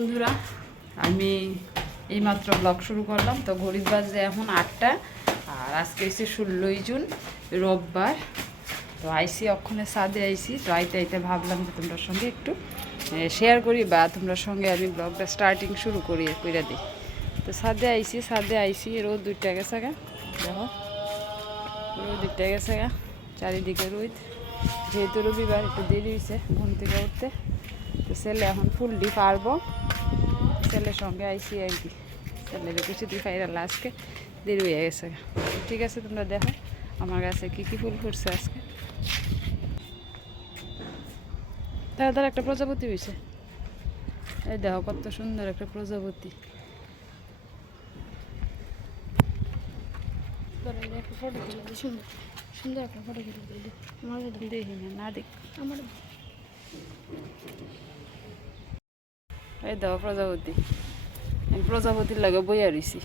বন্ধুরা, আমি এইমাত্র ব্লগ শুরু করলাম। তো ঘড়ির বাজে এখন আটটা, আর আজকে এসে ষোলোই জুন, রোববার। তো আইসি, অক্ষণে সাদে আইসি। তো আইতে আইতে ভাবলাম যে তোমরা সঙ্গে একটু শেয়ার করি বা তোমরা সঙ্গে আমি ব্লগটা স্টার্টিং শুরু করি করে দিই। তো সাদে আইসি সাদে আইসি, রোদ দুইটা গেছে গা। দেখো, রোদ দুইটা গেছে গা, চারিদিকে রোদ। যেহেতু রবিবার, একটু দেরি হয়েছে ঘুম থেকে উঠতে। তো ছেলে এখন ফুলডি পারব ছেলের সঙ্গে আইসি আর কি। ছেলের কিছু দিয়ে খাইরালা আজকে দেরি হয়ে গেছে। ঠিক আছে তোমরা দেখো আমার কাছে কি কি ফুল ফুটছে আজকে। তারা তার একটা প্রজাপতি হয়েছে এই দেখো কত সুন্দর একটা প্রজাপতি। দিই সুন্দর একটা ফটো আমার দেখি। না না দেখ। আমার এই দেখো প্রজাপতি আমি প্রজাপতির লাগে বইয়া রইছি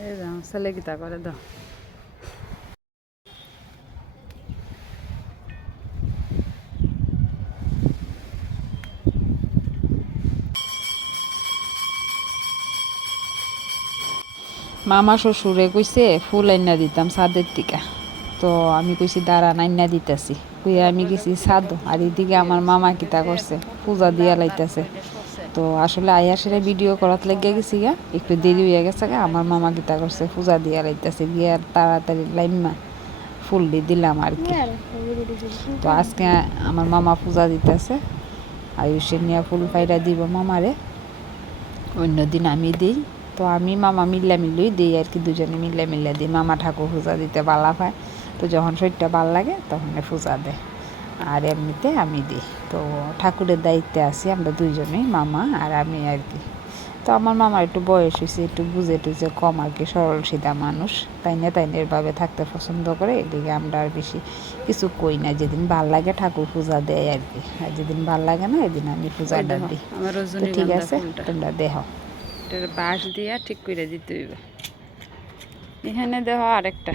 এই যাও ছেলে কিতা করে দাও মামা শ্বশুরে কইছে, ফুল আইনা দিতাম ছাদের টিকা তো আমি কইছি দাঁড়া আইনা দিতেছি। কইয়া আমি গেছি ছাদ, আর এদিকে আমার মামা কিতা করছে, পূজা দিয়া লাইতেছে। তো আসলে আয়া সেটা ভিডিও করাত লেগে গেছি গা, একটু দেরি হয়ে গেছে গা, আমার মামা কিতা করছে, পূজা দিয়া লাইতেছে, গিয়া তাড়াতাড়ি লাইমা ফুল দিয়ে দিলাম আর কি। তো আজকে আমার মামা পূজা দিতেছে, আয়ুষের নিয়ে ফুল পাইরা দিব মামারে, অন্য দিন আমি দিই। তো আমি মামা মিল্লা মিলুই দিই আর কি দুজনে মিল্লা মিল্লা দিই। মামা ঠাকুর পূজা দিতে বালা পায় তো যখন শরীরটা ভালো লাগে তখন পূজা দেয়। আর এমনিতে আমি দিই। তো ঠাকুরের দায়িত্বে আছি আমরা দুইজনেই মামা আর আমি আর কি। তো আমার মামার একটু বয়স হয়েছে একটু বুঝে টুঝে কম আর কি সরল সিধা মানুষ। তাই না তাই না এভাবে থাকতে পছন্দ করে। এদিকে আমরা আর বেশি কিছু কই না। যেদিন ভালো লাগে ঠাকুর পূজা দেয় আর কি। আর যেদিন ভালো লাগে না এদিন আমি পূজাটা দিই। তো ঠিক আছে তোমরা দেহ। এটার বাঁশ দিয়া ঠিক করে দিতে হইবে। এখানে দেখো আরেকটা।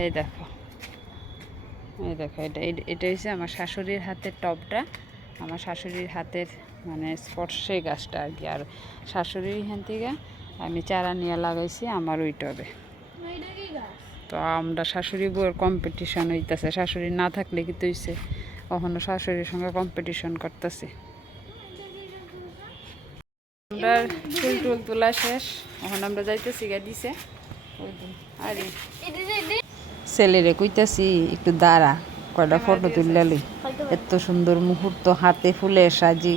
এই দেখো। এই দেখো, এটা এটা হচ্ছে আমার শাশুড়ির হাতের টবটা। আমার শাশুড়ির হাতের মানে স্পর্শে গাছটা আর কি। আর শাশুড়ির এখান থেকে আমি চারা নিয়ে লাগাইছি আমার ওই টবে। তো আমরা শাশুড়ি বউয়ের কম্পিটিশন হইতেছে। শাশুড়ি না থাকলে কি তৈছে কখনো শাশুড়ির সঙ্গে কম্পিটিশন করতেছে। আমরা ফুল টুল তোলা শেষ। এখন আমরা যাইতেছি গা দিছে। আরে। ছেলেরে কইতাছি একটু দাঁড়া কয়টা ফটো তুললে লই? এত সুন্দর মুহূর্ত হাতে ফুলে সাজি।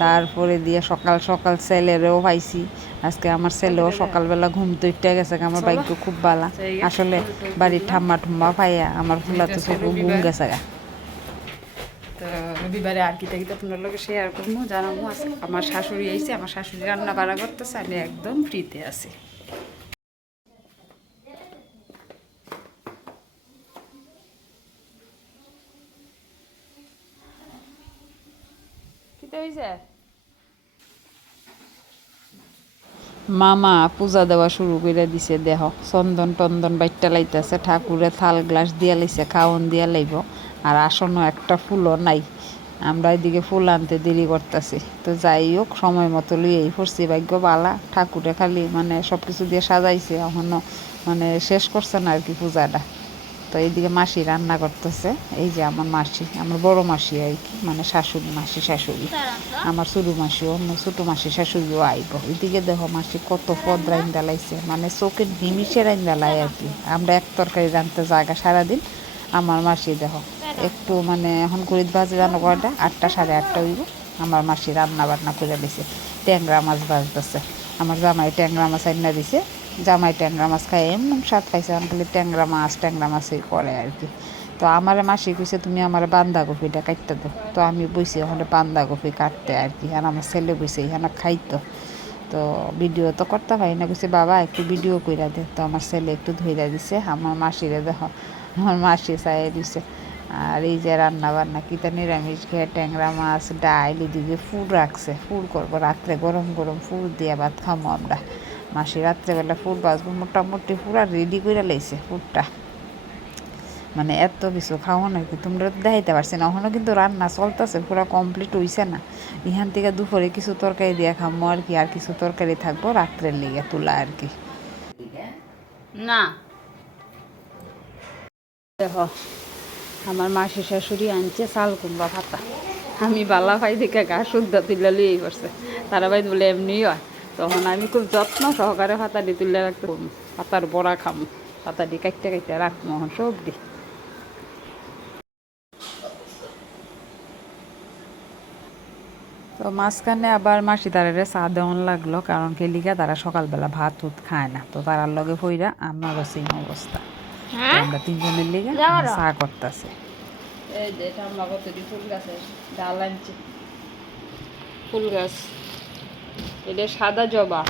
তারপরে দিয়ে সকাল সকাল ছেলেরেও পাইছি। আজকে আমার ছেলেও সকালবেলা। ঘুম তো উঠতে গেছে আমার ভাগ্য খুব বালা। আসলে বাড়ির ঠাম্মা ঠুম্মা পাইয়া আমার ফুলা তো চোখ ঘুম গেছে গা। রবিবারে আর কিতা কিতা তোমার লোকে শেয়ার করব জানাব আমার শাশুড়ি আইছে, আমার শাশুড়ি রান্না বাড়া করতেছে, আমি একদম ফ্রিতে আছি। মামা পূজা দেওয়া শুরু করে দিছে, দেহ। চন্দন টন্দন বাইটটা লাইতেছে, ঠাকুরে থাল গ্লাস দিয়া লাইছে খাওয়ন দিয়া লাইব। আর আসনও একটা ফুলও নাই। আমরা এদিকে ফুল আনতে দেরি করতেছি। তো যাই হোক, সময় মতো লিয়েই পড়ছি। ভাগ্য বালা ঠাকুরে খালি মানে সব কিছু দিয়ে সাজাইছে এখনও। মানে শেষ করছে না আর কি পূজাটা। তো এইদিকে মাসি রান্না করতেছে। এই যে আমার মাসি, আমার বড় মাসি আর কি মানে শাশুড়ি, মাসি শাশুড়ি। আমার ছোটো মাসি অন্য ছোটো মাসি শাশুড়িও আইব। এদিকে দেখো মাসি কত পদ রাইন ডালাইছে মানে চোখের নিমিষে রাইন ডালাই আর কি। আমরা এক তরকারি রাঁধতে জায়গা সারাদিন। আমার মাসি দেখো একটু মানে এখন করিত বাজে জানো কয়টা আটটা, সাড়ে আটটা হইব। আমার মাসি রান্না বান্না করে দিছে। ট্যাংরা মাছ বাজতেছে আমার জামাই ট্যাংরা মাছ আইনা দিছে। জামাই ট্যাংরা মাছ খাই এমন স্বাদ খাইছে আমি খালি ট্যাংরা মাছ, ট্যাংরা মাছই করে আর কি। তো আমার মাসি কইছে, তুমি আমার বান্ধাকপিটা কাটতে দাও। তো আমি বইছি, ওখানে বান্ধাকপি কাটতে আর কি। আর আমার ছেলে বইছে, এখানে খাইতো। তো ভিডিও তো করতে পারি না। কইছে, বাবা, একটু ভিডিও কইরা দে। তো আমার ছেলে একটু ধইরা দিছে। আমার মাসিরে দেখো, আমার মাসি চাই দিছে। আর এই যে রান্না বান্না কিতা নিরামিষ খেয়ে ট্যাংরা, মাছ ডাইল এদিকে ফুল রাখছে। ফুল করব রাত্রে, গরম গরম ফুল দিয়ে ভাত খামো আমরা। মাসি রাত্রেবেলা ফুল বাজবো মোটামুটি পুরা রেডি করে লাইছে ফুলটা। মানে এত কিছু খাওয়া নাকি তোমরা দেখাইতে পারছি না। ওখানে কিন্তু রান্না চলতেছে, পুরো কমপ্লিট হইছে না। এখান থেকে দুপুরে কিছু তরকারি দিয়ে খামো আর কি, আর কিছু তরকারি থাকব রাত্রের লিগে তুলা আর কি। না। দেখো আমার মাসি শাশুড়ি আনছে শাল কুমড়া পাতা। আমি বালা ভাই দিকে গা শুদ্ধ তুলে লিয়েই করছে তারা ভাই বলে এমনি হয়। তখন আমি খুব যত্ন সহকারে পাতাটি তুলে রাখতে পাতার বড়া খামো। পাতাটি কাটতে কাটতে রাখব সব দি। তো মাঝখানে আবার মাসি তারারে চা দেওয়ান লাগল, কারণ কেলিকা তারা সকালবেলা ভাত উত খায় না। তো তারার লগে ফইরা আমারও সেম অবস্থা। আমরা তিনজনের লিগে? চা করতেছে। এই যে এটা আমরা কতটি? ফুল গাছের ডাল আনছি। ফুল গাছ এটা সাদা জবা।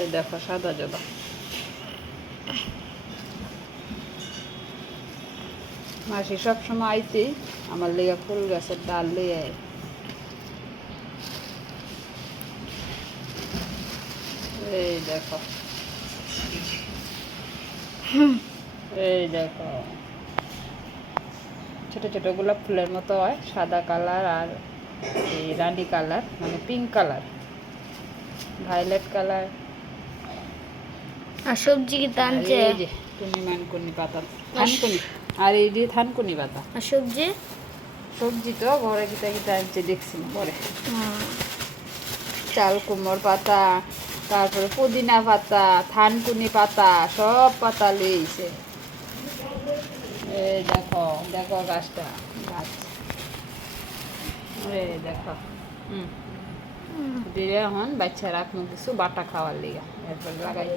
এই দেখো সাদা জবা। মাসি সবসময় আইতে আমার লেগে ফুল গাছের ডাল লিয়ে এই দেখো। এই দেখো। ছোট ছোট গোলাপ ফুলের মতো হয় সাদা কালার আর এই রানি কালার মানে পিঙ্ক কালার। Violet colour. আর সবজি কি টানছে এই যে টুনি মানকুনি পাতা থানকুনি। আর এই যে থানকুনি পাতা। আর সবজি? সবজি তো ঘরে কিতা কিতা আনছে দেখছি হুম। চাল কুমড় পাতা তারপরে পুদিনা পাতা থানকুনি পাতা সব পাতা লিয়েছে এই দেখো দেখো গাছটা। গাছ। এই দেখো। হুম। দিয়ে এখন বাচ্চা রাখব কিছু বাটা খাওয়ার লিগা। এরপর লাগাই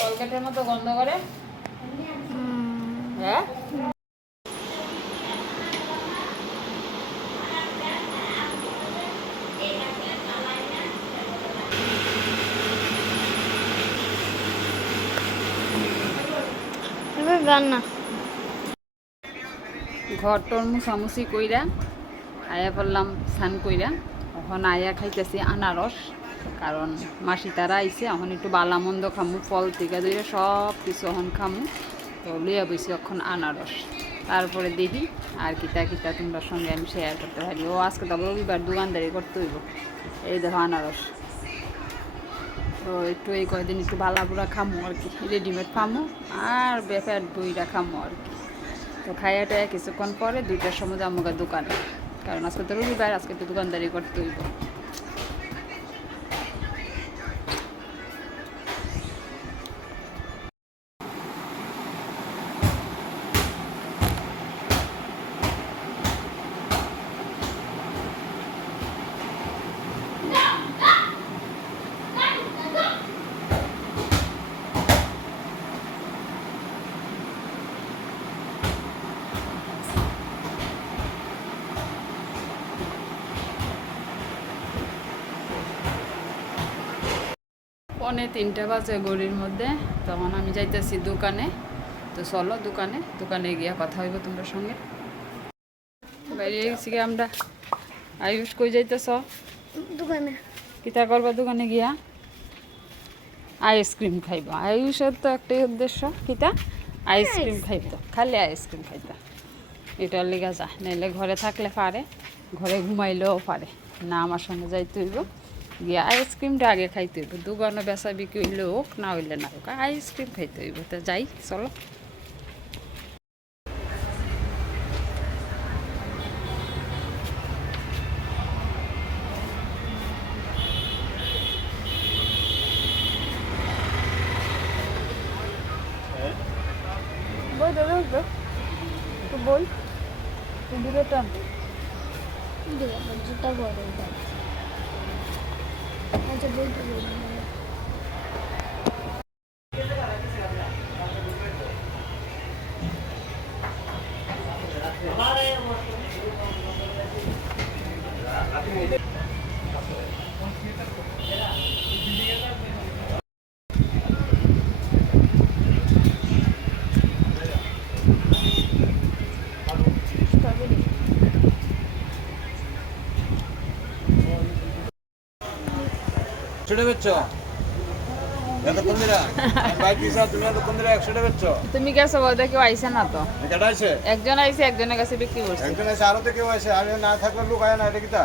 কলকাতার মতো গন্ধ করে? হ্যাঁ? রান্না। ঘর টর মুছামুছি কইরা, আয়া পড়লাম স্নান কইরা। এখন আয়া খাইতেছি আনারস, কারণ মাসি তারা আইছে এখন একটু বালা মন্দ খামু, ফল থেকে ধরে সব কিছু এখন খামু। তো লইয়া বইছি এখন আনারস। তারপরে দেখি আর কিতা কিতা তোমরা সঙ্গে আমি শেয়ার করতে পারি। ও আজকে তো রবিবার, দোকানদারি করতে হইব। এই দেখো আনারস। তো একটু এই কয়দিন একটু বালাবুড়া খামো আর কি রেডিমেড খামু আর বেপার বইরা খামো আর কি। তো খাইয়া টাইয়া কিছুক্ষণ পরে দুইটার সময় যাব দোকানে, কারণ আজকে তো রবিবার, আজকে তো দোকানদারি করতে হইব। পনে তিনটা বাজে গড়ির মধ্যে তখন আমি যাইতেছি দোকানে। তো চলো দোকানে দোকানে গিয়া কথা হইব তোমরা সঙ্গে। বাইরে গেছি গিয়ে আমরা। আয়ুষ কই যাইতেছ? দোকানে। কিতা করবা দোকানে গিয়া? আইসক্রিম খাইব। আয়ুষের তো একটাই উদ্দেশ্য। কিতা? আইসক্রিম খাইব। খালি আইসক্রিম খাইতা এটার লেগে যা। নাইলে ঘরে থাকলে পারে ঘরে ঘুমাইলেও পারে। না আমার সঙ্গে যাইতে হইব। গিয়ে আইসক্রিমটা আগে খাইতে হইব। দোকানে বেচা বিক্রি হইলে হোক না হইলে না হোক আইসক্রিম খাইতে হইব। তো যাই চলো। বই দে বই দে তো বই। তুই দূরে টান। জুতা বড় আচ্ছা বলতে ছেড়ে বেচ্ছ এতক্ষণ ধরে বাইক দিছ তুমি এতক্ষণ ধরে একশো টাকা বেচছো? তুমি গেছো বলতে কেউ আইসে না তো। একজন আইসে একজনের কাছে বিক্রি করছে। একজন আছে আরও তো কেউ আছে আমি না থাকলে লোক আয় না এটা কিতা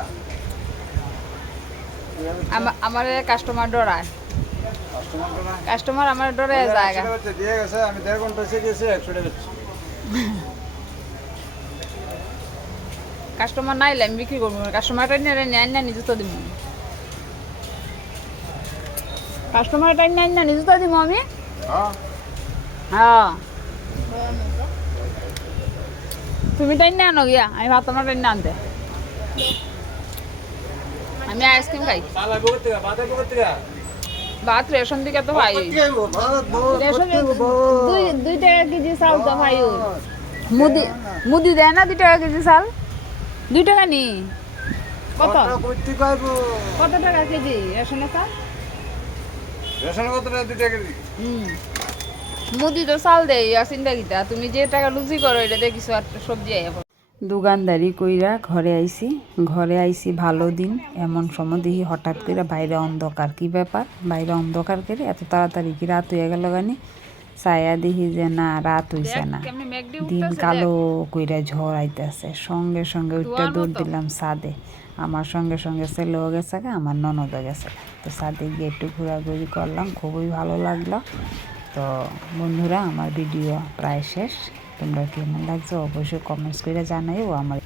আমা- আমার কাস্টমার ডরায়। কাস্টমার কাস্টমার আমার ডরে বেচছে, দিয়ে গেছে আমি দেড় ঘণ্টা এসে গেছি একশো টাকা কাস্টমার নাইলে আমি বিক্রি করব কাস্টমারটা নিয়ে নিয়ে না নিজে তো দিব তো দিব আমি। হ্যাঁ। হ্যাঁ। তুমি টাইন না আনো গিয়া আমি না টাইন না আনতে। আমি আইসক্রিম খাই। ভাত রেশন দিকে তো ভাই। রেশন দুই দুই টাকা কেজি চাল তো ভাই। মুদি মুদি দেয় না দুই টাকা কেজি চাল? দুই টাকা নি? কত? কত টাকা কেজি রেশনের চাল? রেশন কত টাকা দুই টাকা কেজি হুম। মুদি তো চাল দেয় আর চিন্তা কিতা তুমি যে টাকা লুচি করো এটা দিয়ে কিছু একটা সবজি আইয়া দোকানদারি কইরা ঘরে আইছি ঘরে আইছি ভালো দিন এমন সময় দেখি হঠাৎ করে বাইরে অন্ধকার। কি ব্যাপার? বাইরে অন্ধকার করে এত তাড়াতাড়ি কি রাত হয়ে গেল গানি? ছায়া দেখি যে না রাত হইছে না। দিন কালো কইরা ঝড় আইতেছে সঙ্গে সঙ্গে উঠতে দৌড় দিলাম সাদে আমার সঙ্গে সঙ্গে ছেলেও গেছে গা, আমার ননদও গেছে। তো সাদে গিয়ে একটু ঘোরাঘুরি করলাম খুবই ভালো লাগল। তো বন্ধুরা আমার ভিডিও প্রায় শেষ। তোমরা কেমন লাগছে অবশ্যই কমেন্টস করে জানাইও। আমার